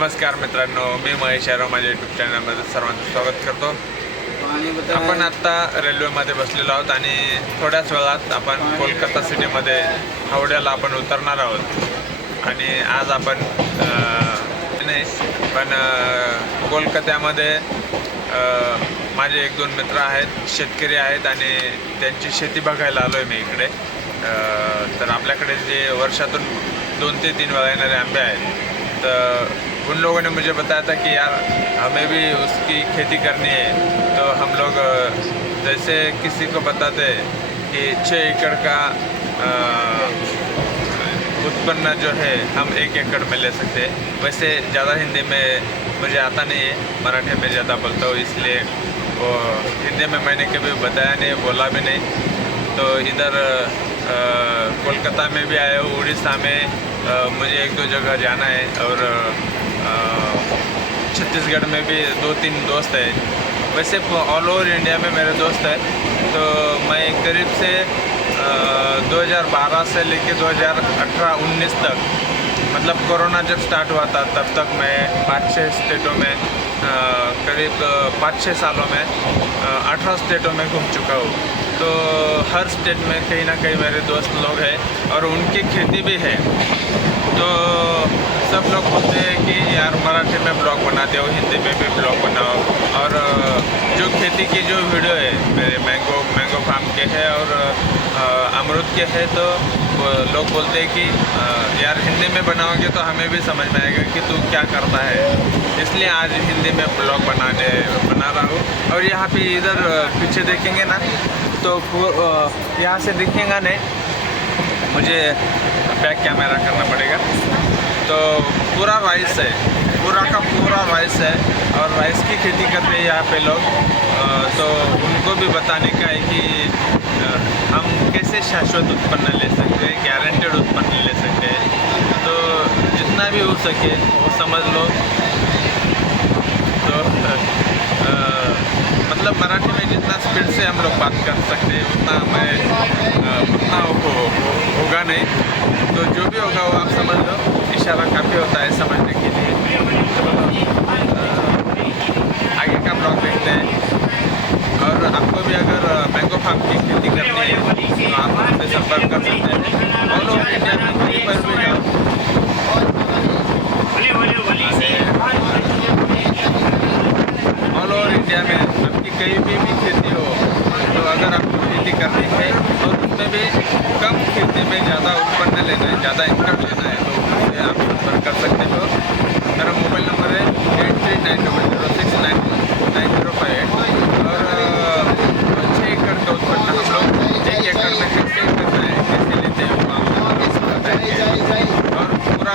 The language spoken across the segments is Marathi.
नमस्कार मित्रांनो, मी महेश यादव माझ्या यूट्यूब चॅनलमध्ये सर्वांचं स्वागत करतो. आपण आत्ता रेल्वेमध्ये बसलेलो आहोत आणि थोड्याच वेळात आपण कोलकाता सिटीमध्ये हावड्याला आपण उतरणार आहोत. आणि आज आपण नाही पण कोलकात्यामध्ये माझे एक दोन मित्र आहेत, शेतकरी आहेत आणि त्यांची शेती बघायला आलो आहे मी इकडे. तर आपल्याकडे जे वर्षातून 2 ते 3 वेळा येणारे आंबे आहेत, तो उन लोगों ने मुझे बताया था कि यार हमें भी उसकी खेती करनी है. तो हम लोग जैसे किसी को बताते कि 6 एकड़ का उत्पन्न जो है हम 1 एकड़ में ले सकते हैं. वैसे ज़्यादा हिंदी में मुझे आता नहीं है, मराठी में ज़्यादा बोलता हूँ, इसलिए वो हिंदी में मैंने कभी बताया नहीं, बोला भी नहीं. तो इधर कोलकाता में भी आया हूँ, उड़ीसा में मुझे 1-2 जगह जाना है और छत्तीसगढ़ में भी 2-3 दोस्त हैं. वैसे ऑल ओवर इंडिया में मेरे दोस्त हैं. तो मैं करीब से 2012 से लेके 2018-19 तक, मतलब कोरोना जब स्टार्ट हुआ था तब तक मैं 5-6 स्टेटों में करीब 5-6 सालों में 18 स्टेटों में घूम चुका हूँ. तो हर स्टेट में कहीं ना कहीं मेरे दोस्त लोग हैं और उनकी खेती भी है. तो सब लोग बोलते हैं कि यार मराठी में ब्लॉग बनाते हो, हिंदी में भी ब्लॉग बनाओ. और जो खेती की जो वीडियो है मेरे मैंगो फार्म के है और अमरूद के है, तो लोग बोलते हैं कि यार हिंदी में बनाओगे तो हमें भी समझ में आएगा कि तू क्या करता है. इसलिए आज हिंदी में ब्लॉग बना रहा हूँ. और यहाँ पे इधर पीछे देखेंगे ना, तो यहाँ से दिखेगा नहीं, मुझे बैक कैमरा करना पड़ेगा. तो पूरा राइस है, पूरा का पूरा राइस है और राइस की खेती करते हैं यहाँ पे लोग. तो उनको भी बताने का है कि हम कैसे शाश्वत उत्पन्न ले सकते हैं, गारंटेड उत्पन्न ले सकते हैं. तो जितना भी हो सके वो समझ लो. तो मतलब मराठी में जितना स्पीड से हम लोग बात कर सकते हैं उतना होगा नहीं. तो जो भी होगा वो आप समझ लो, इशारा काफ़ी होता है समझने के लिए. आगे का ब्लॉग देखते हैं. और आपको भी अगर मैंगो फार्म की खेती करनी है तो आप हमसे संपर्क कर सकते हैं. और लोग इंडिया में कहीं पर भी जाओ, ऑल ओवर इंडिया में आपकी कहीं भी खेती हो, तो अगर आपको खेती करनी है और उसमें भी कम खेती में ज़्यादा उत्पन्न लेना है, ज़्यादा इनकम लेना है, तो उससे आप संपर्क कर सकते हो. मेरा मोबाइल नंबर है 8390069058. और 6 एकड़ का उत्पन्न हम लोग 1 एकड़ में कैसे करना है, कैसे लेते हैं, वो आपको बताएंगे. और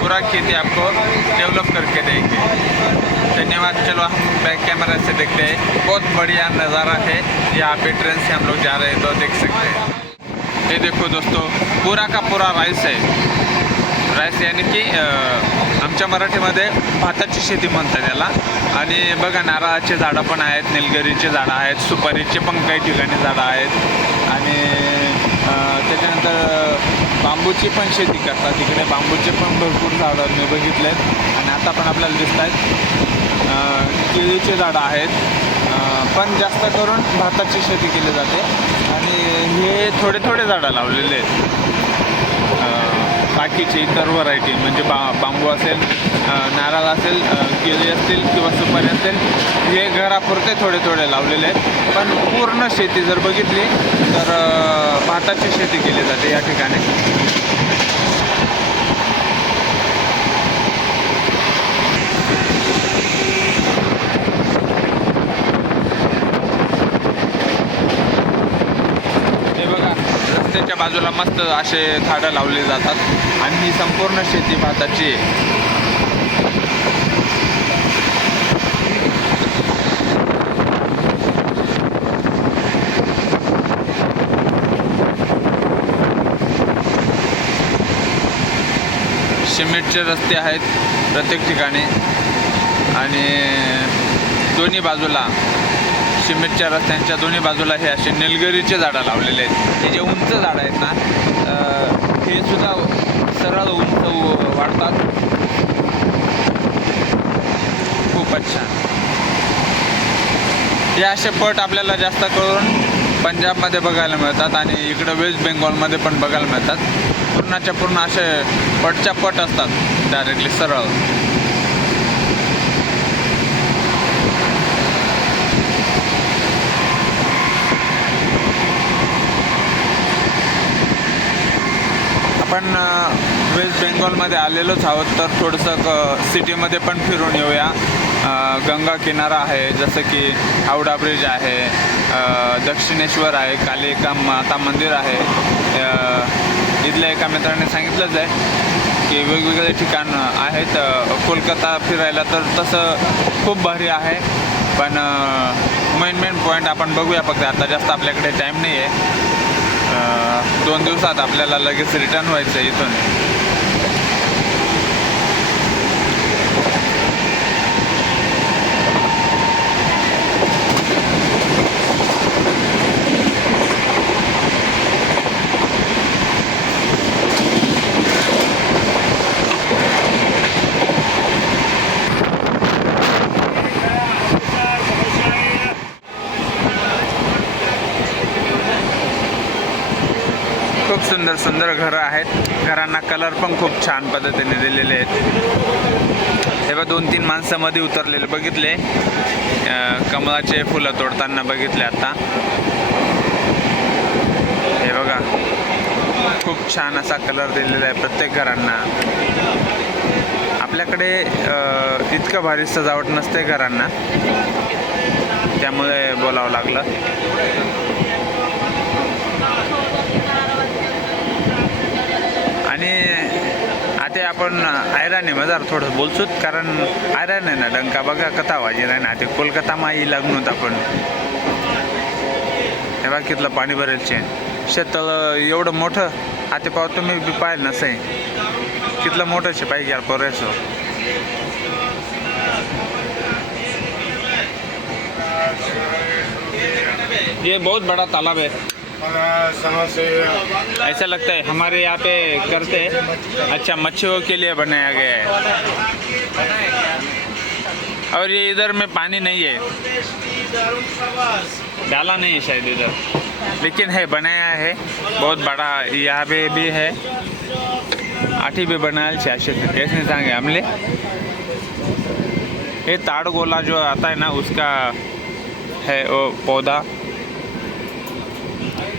पूरा खेती आपको डेवलप करके देंगे. धन्यवाद. चलो हम बैक कैमरा से देखते हैं. बहुत बढ़िया नज़ारा है. यहाँ पे ट्रेन से हम लोग जा रहे हैं तो देख सकते हैं. ये देखो दोस्तों, पूरा का पूरा राईस आहे. राईस यानी की आमच्या मराठीमध्ये भाताची शेती म्हणतात त्याला. आणि बघा, नारळाचे झाडं पण आहेत, निलगिरीचे झाडं आहेत, सुपारीचे पण काही ठिकाणी झाडं आहेत. आणि त्याच्यानंतर बांबूची पण शेती करतात. तिकडे बांबूचे पण भरपूर झाडं मी बघितले आहेत. आणि आता पण आपल्याला दिसत आहेत केळीचे झाडं आहेत. पण जास्त करून भाताची शेती केली जाते. आणि हे थोडे थोडे झाडं लावलेले आहेत. बाकीचे इतर व्हरायटी म्हणजे बांबू असेल, नारळ असेल, केळी असतील किंवा सुपारी असेल, हे घरापुरते थोडे थोडे लावलेले आहेत. पण पूर्ण शेती जर बघितली तर भाताची शेती केली जाते या ठिकाणी. रस्त्याच्या बाजूला मस्त असे झाडं लावले जातात आणि ही संपूर्ण शेती भाताची आहे. सिमेंटचे रस्ते आहेत प्रत्येक ठिकाणी आणि दोन्ही बाजूला सिमेंटच्या रस्त्यांच्या दोन्ही बाजूला हे असे निलगिरीचे झाडं लावलेले आहेत. हे जे उंच झाडं आहेत ना, हे सुद्धा सरळ उंच वाढतात हे असे पट आपल्याला जास्त करून पंजाबमध्ये बघायला मिळतात आणि इकडं वेस्ट बेंगॉलमध्ये पण बघायला मिळतात. पूर्णाच्या पूर्ण असे पटच्या पट असतात डायरेक्टली सरळ. आपण वेस्ट बेंगॉलमध्ये आलेलोच आहोत, तर थोडंसं सिटीमध्ये पण फिरून येऊया. गंगा किनारा आहे, जसं की हावडा ब्रिज आहे, दक्षिणेश्वर आहे, कालिका माता मंदिर आहे. इथल्या एका मित्राने सांगितलंच आहे की वेगवेगळे ठिकाण आहेत कोलकाता फिरायला, तर तसं खूप भारी आहे. पण मेन पॉईंट आपण बघूया. फक्त आता जास्त आपल्याकडे टाईम नाही आहे. 2 दिवसात आपल्याला लगेच रिटर्न व्हायचं आहे इथून. खूप सुंदर सुंदर घरं आहेत. घरांना कलर पण खूप छान पद्धतीने दिलेले आहेत. हे बघा 2-3 माणसं मध्ये उतरलेले बघितले, कमळाचे फुलं तोडताना बघितले आता. हे बघा खूप छान असा कलर दिलेला आहे प्रत्येक घरांना. आपल्याकडे इतकं भारी सजावट नसते घरांना, त्यामुळे बोलावं लागलं. आणि आता आपण आयराने मजार थोडं बोलचोत, कारण आयरान आहे ना डंका बघा कथा वाजी नाही ना. ते कोलकातामा ही लग्न होत आपण. हे बघा कितलं पाणी भरेलचे शेततळ एवढं मोठं. आता पाहतो तुम्ही बी पाहिलं नसं कितलं मोठं शे पाहिजे यार पोरायचं. ये बहुत बड़ा तालाब है, ऐसा लगता है हमारे यहाँ पे करते हैं. अच्छा, मच्छियों के लिए बनाया गया है. और ये इधर में पानी नहीं है, डाला नहीं है शायद इधर, लेकिन है बनाया है बहुत बड़ा. यहाँ पे भी है, आठी भी बनाया असे कैसे सांगे हमले. ये ताड़गोला जो आता है ना उसका है वो पौधा,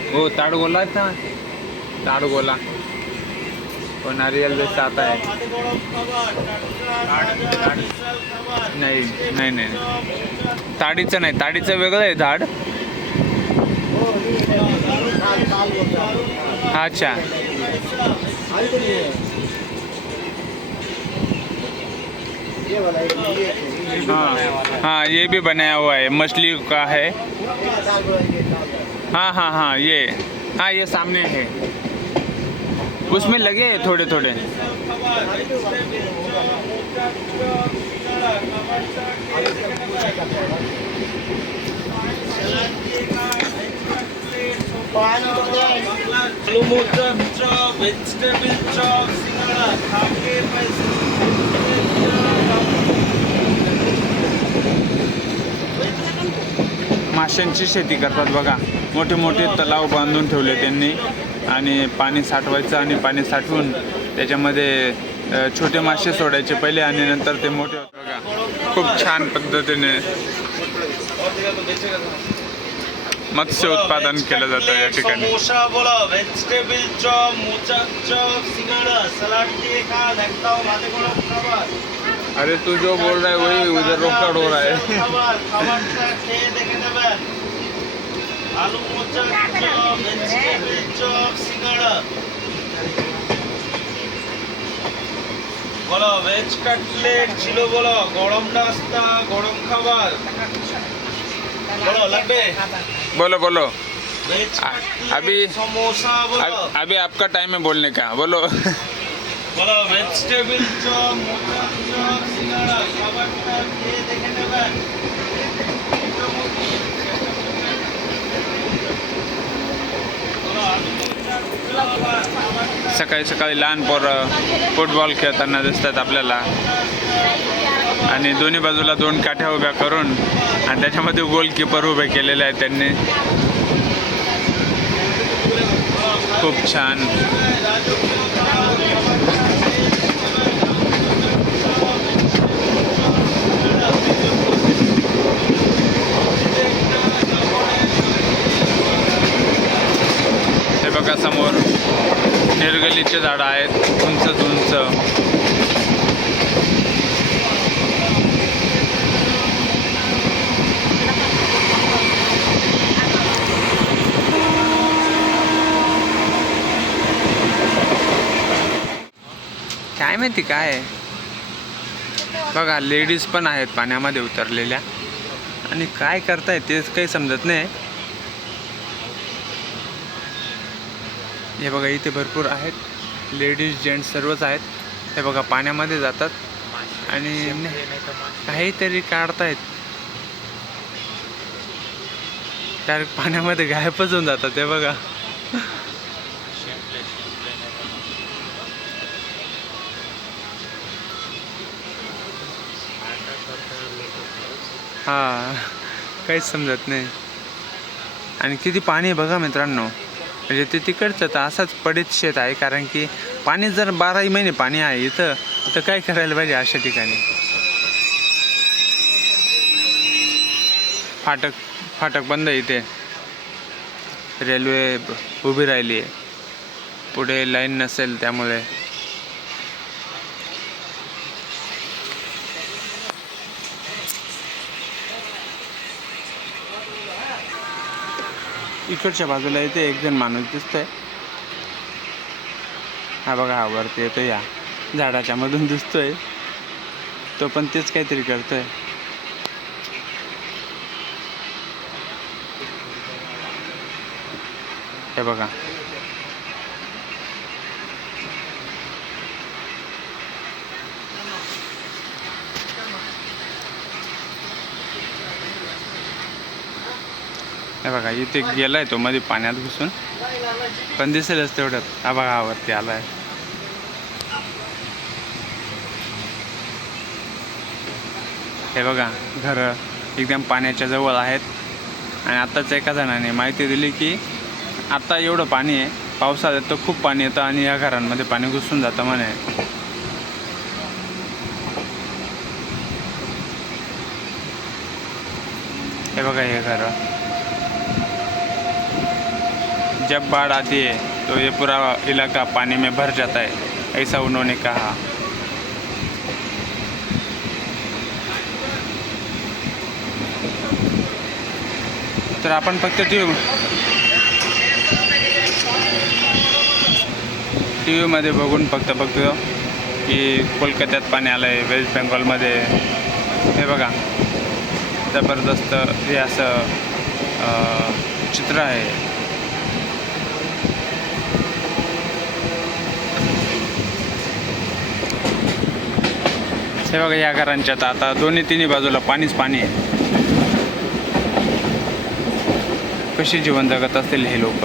वो ताड़गोला था, ताड़गोला वो नारियल जैसा आता है. नहीं नहीं नहीं, ताडीचं नाही, ताडीचं वेगळं आहे झाड. अच्छा, हाँ हाँ ये भी बनाया हुआ है, मछली का है. हाँ हाँ हाँ ये सामने है, उसमें लगे थोड़े थोड़े. माशांची शेती करतात बघा. मोठे मोठे तलाव बांधून ठेवले त्यांनी, आणि पाणी साठवायचं आणि पाणी साठवून त्याच्यामध्ये छोटे मासे सोडायचे पहिले आणि नंतर ते मोठे होते बघा. खूप छान पद्धतीने मत्स्य उत्पादन केलं जातं या ठिकाणी. समोसा बोला, वेजिटेबल चॉप, मोचा चॉप, सिंगाड़ा, सलाद के खा देखता हूं माते को खाবার. अरे तू जो बोल रहा है वही उधर रोकड़ हो रहा है. খাবারটা খেয়ে দেখে নেবেন. আলু মোচা চপ, ভেজিটেবল চপ, সিঙ্গাড়া বলো, ভেজ কাটলেট ছিল বলো, গরম নাস্তা, গরম খাবার বলো লাগবে. बोलो बोलो, वेज अभी समोसा बोलो, अभी आपका टाइम है बोलने का, बोलो. बोलो वेजिटेबल चॉप, मोचा चॉप, सिंगाड़ा খাবারটা খেয়ে দেখে নেবেন. सकाळी सकाळी लहान पोरं फुटबॉल खेळताना दिसतात आपल्याला. आणि दोन्ही बाजूला 2 काठ्या उभ्या करून आणि त्याच्यामध्ये गोलकीपर उभे केलेले आहेत त्यांनी. खूप छान. हे बघा समोर निर्गलीचे झाडं आहेत उंच उंच. काय माहिती काय आहे. बघा लेडीज पण आहेत पाण्यामध्ये उतरलेल्या आणि काय करतायत तेच काही समजत नाही. हे बघा इथे भरपूर आहेत लेडीज जेंट्स सर्वच आहेत. हे बघा पाण्यामध्ये जातात आणि काहीतरी काढतायत. डायरेक्ट पाण्यामध्ये गायबच होऊन जातात. हे बघा हा काहीच समजत नाही. आणि किती पाणी आहे बघा मित्रांनो. म्हणजे ते तिकडचं तर असाच पडीत शेत आहे कारण की पाणी जर 12 महिने पाणी आहे इथं तर काय करायला पाहिजे अशा ठिकाणी. फाटक बंद आहे इथे. रेल्वे उभी राहिली आहे. पुढे लाईन नसेल त्यामुळे. इकडच्या बाजूला इथे एक जण माणूस दिसतोय. हा बघा हा वरती येतो या झाडाच्या मधून दिसतोय. तो पण तेच काहीतरी करतोय. हे बघा हे बघा इथे गेलाय तो मध्ये पाण्यात घुसून पण दिसेलच तेवढ्यात. हा बघा हा वरती आलाय. हे बघा घरं एकदम पाण्याच्या जवळ आहेत. आणि आत्ताच एका जणाने माहिती दिली की आता एवढं पाणी आहे पावसाळ्यात तर खूप पाणी येतं आणि या घरांमध्ये पाणी घुसून जातं म्हणे. हे बघा हे घर. जब बाढ़ आती है तो ये पूरा इलाका पानी में भर जाता है, ऐसा उन्होंने कहा. तर आपण फक्त टीव्हीमध्ये बघून फक्त बघतो की कोलकात्यात पाणी आलं आहे, वेस्ट बेंगॉलमध्ये. हे बघा जबरदस्त हे असं चित्र आहे. हे बघा या घरांच्यात आता दोन्ही तिन्ही बाजूला पाणीच पाणी आहे. कशी जीवन जगत असतील हे लोक.